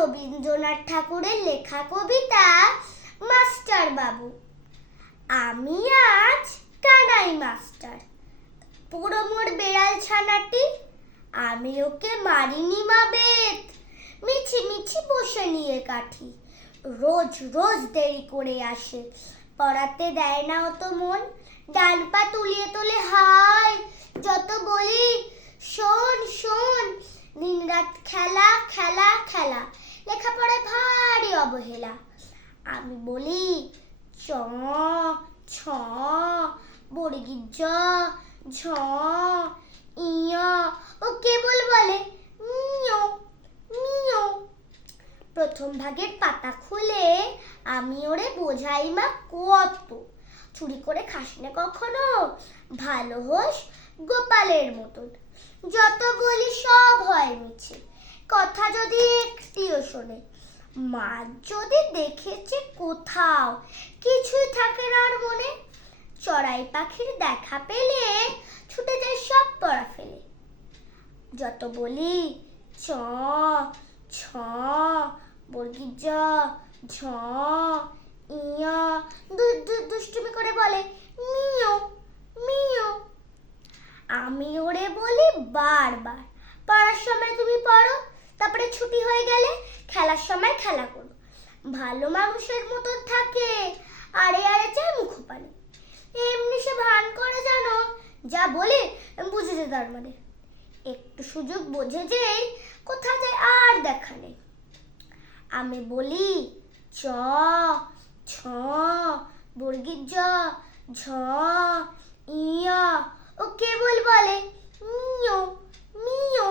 রবীন্দ্রনাথ ঠাকুরের লেখা কবিতা মাস্টার বাবু। আমি আজ কানাই মাস্টার, পুরো মোর বেড়াল ছানাটি, আমি ওকে মারিনি মা বেত, মিছি মিছি বসে নিয়ে কাঠি। রোজ রোজ দেরি করে আসে, পড়াতে দেয় না অত মন, ডান পা তুলিয়ে তোলে হায়, যত বলি শোন শোন, দিনরাত খেলা খেলা খেলা, লেখাপড়ায় ভারী অবহেলা। আমি বলি চ ছ বর্গীর জ ঝ ইয়, ও কেবল বলে মিও মিও। প্রথম ভাগের পাতা খুলে আমি ওরে বোঝাই মা কত, চুরি করে খাস না কখনো, ভালো হোস গোপালের মতন। যত বলি সব হয় মিছে, কথা যদি একটিও শোনে। মা যদি দেখেছে কোথাও, কিছুই থাকে না আর মনে। চড়াই পাখির দেখা পেলে ছুটে যায় সব পড়া ফেলে। যত বলি চ ছ বর্গীর জ ঝ ইয়, দুষ্টুমি করে বলে মিও মিও। আমি ওরে বলি বারবার, পড়ার সময় তুমি পড়ো, তারপরে ছুটি হয়ে গেলে খেলার সময় খেলা করো। ভালো মানুষের মতো থাকে, আরে আরে চায় মুখ পানে। এমনি সে ভান করে জানো, যা বলে বুঝেছে তার মানে। একটু সুযোগ বোঝে যেই কোথা যায় আর দেখা নেই। আমি বলি চ ছ বর্গীর জ ঝ ইয়, ও কেবল বলে মিও মিও।